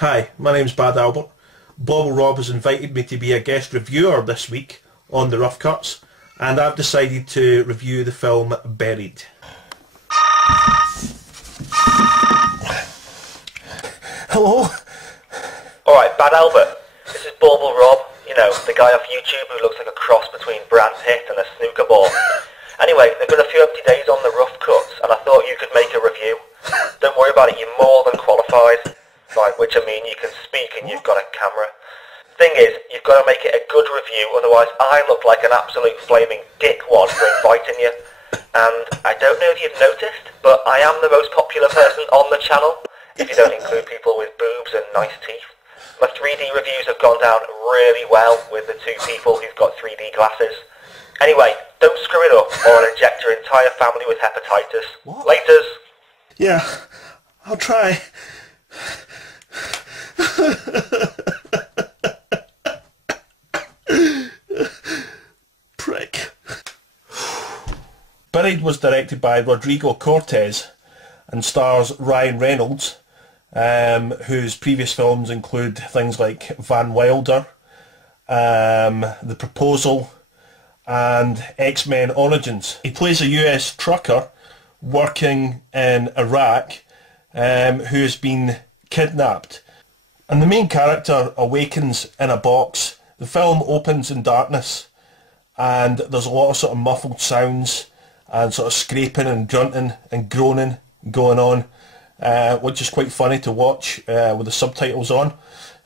Hi, my name's Bad Albert. Bobble Rob has invited me to be a guest reviewer this week on The Rough Cuts, and I've decided to review the film Buried. Hello? Alright, Bad Albert. This is Bobble Rob, you know, the guy off YouTube who looks like a cross between Brad Pitt and a snooker ball. Anyway, there've been a few empty days on The Rough Cuts, and I thought you could make a review. Don't worry about it, you're more than qualified. By which I mean you can speak and you've got a camera. Thing is, you've got to make it a good review, otherwise I look like an absolute flaming dickwad for inviting you. And I don't know if you've noticed, but I am the most popular person on the channel, if you don't include people with boobs and nice teeth. My 3D reviews have gone down really well with the two people who've got 3D glasses. Anyway, don't screw it up or I'll inject your entire family with hepatitis. What? Laters! Yeah, I'll try. Prick. Buried was directed by Rodrigo Cortés and stars Ryan Reynolds, whose previous films include things like Van Wilder, The Proposal and X-Men Origins. He plays a US trucker working in Iraq who has been kidnapped, and the main character awakens in a box. The film opens in darkness and there's a lot of sort of muffled sounds and sort of scraping and grunting and groaning going on, which is quite funny to watch with the subtitles on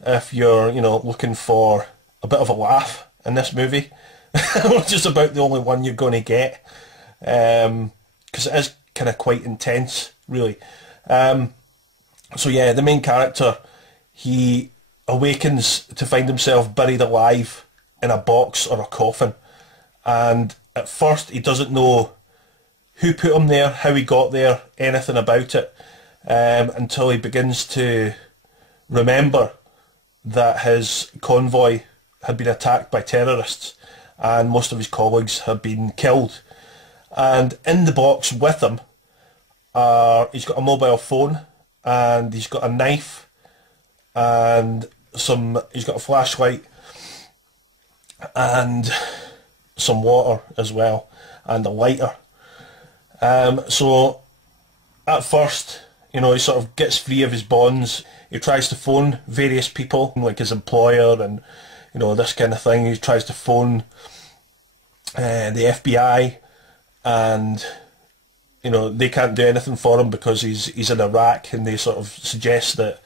if you're, you know, looking for a bit of a laugh in this movie, which is about the only one you're going to get, because it is kind of quite intense, really. So yeah, the main character, he awakens to find himself buried alive in a box or a coffin, and at first he doesn't know who put him there, how he got there, anything about it, until he begins to remember that his convoy had been attacked by terrorists and most of his colleagues had been killed. And in the box with him, he's got a mobile phone, and he's got a knife, and he's got a flashlight, and some water as well, and a lighter. So at first, you know, he sort of gets free of his bonds. He tries to phone various people, like his employer and, you know, this kind of thing. He tries to phone the FBI, and you know, they can't do anything for him because he's in Iraq, and they sort of suggest that,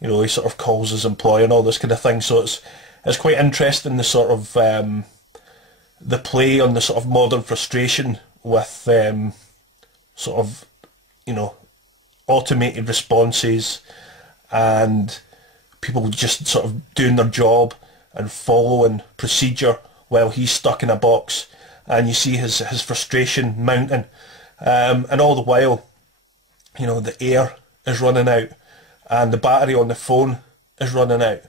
you know, he sort of calls his employer and all this kind of thing. So it's quite interesting, the sort of the play on the sort of modern frustration with sort of, you know, automated responses and people just sort of doing their job and following procedure while he's stuck in a box, and you see his frustration mounting. And all the while, you know, the air is running out and the battery on the phone is running out.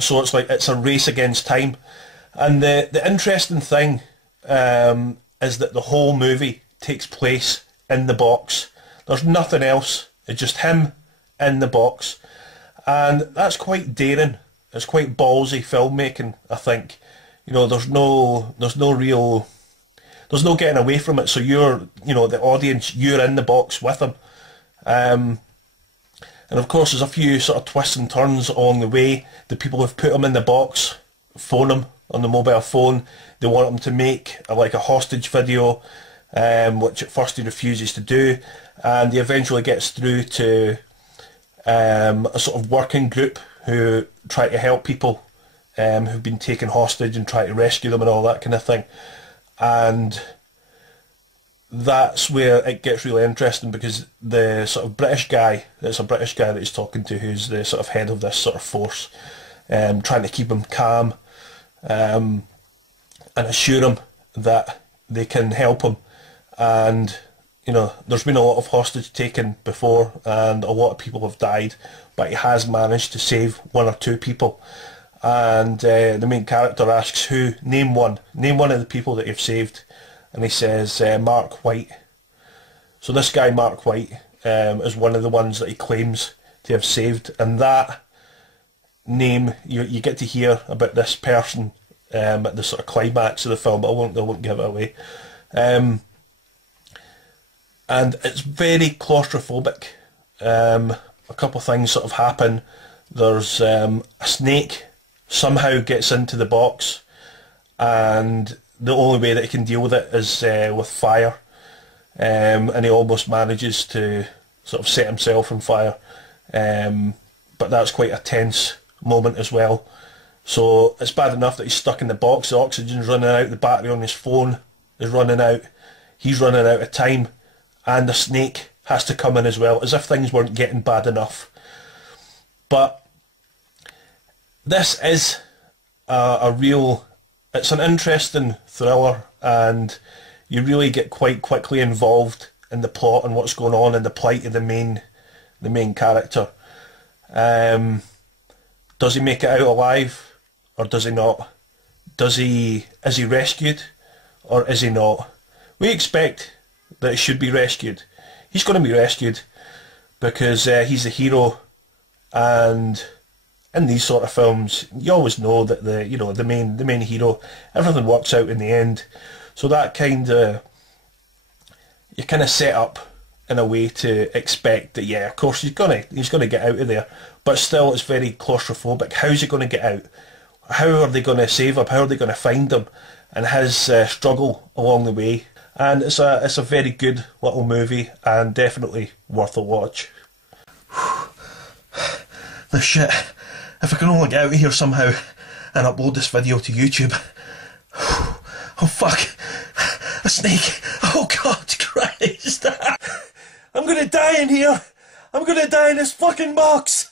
So it's like it's a race against time. And the interesting thing is that the whole movie takes place in the box. There's nothing else. It's just him in the box. And that's quite daring. It's quite ballsy filmmaking, I think. You know, there's no getting away from it. So you're, you know, the audience, you're in the box with him. And of course there's a few sort of twists and turns along the way. The people who've put him in the box phone him on the mobile phone. They want him to make like a hostage video, which at first he refuses to do. And he eventually gets through to a sort of working group who try to help people who've been taken hostage and try to rescue them and all that kind of thing. And that's where it gets really interesting, because the sort of British guy, it's a British guy that he's talking to, who's the sort of head of this sort of force, trying to keep him calm and assure him that they can help him. And, you know, there's been a lot of hostage taken before and a lot of people have died, but he has managed to save one or two people. And the main character asks, name one of the people that you've saved, and he says Mark White. So this guy Mark White is one of the ones that he claims to have saved. And that name, you get to hear about this person at the sort of climax of the film, but I won't give it away. And it's very claustrophobic. A couple of things sort of happen. There's a snake somehow gets into the box, and the only way that he can deal with it is with fire, and he almost manages to sort of set himself on fire, but that's quite a tense moment as well. So it's bad enough that he's stuck in the box, the oxygen's running out, the battery on his phone is running out, he's running out of time, and the snake has to come in as well, as if things weren't getting bad enough. But this is it's an interesting thriller, and you really get quite quickly involved in the plot and what's going on and the plight of the main character. Does he make it out alive, or does he not? Is he rescued, or is he not? We expect that he should be rescued. He's going to be rescued because he's the hero, and in these sort of films, you always know that the main hero, everything works out in the end. So that you kind of set up in a way to expect that, yeah, of course he's gonna get out of there, but still it's very claustrophobic. How's he going to get out? How are they going to save him? How are they going to find him? And his struggle along the way. And it's a very good little movie, and definitely worth a watch. The shit. If I can only get out of here somehow and upload this video to YouTube. Oh fuck. A snake. Oh God Christ. I'm gonna die in here. I'm gonna die in this fucking box.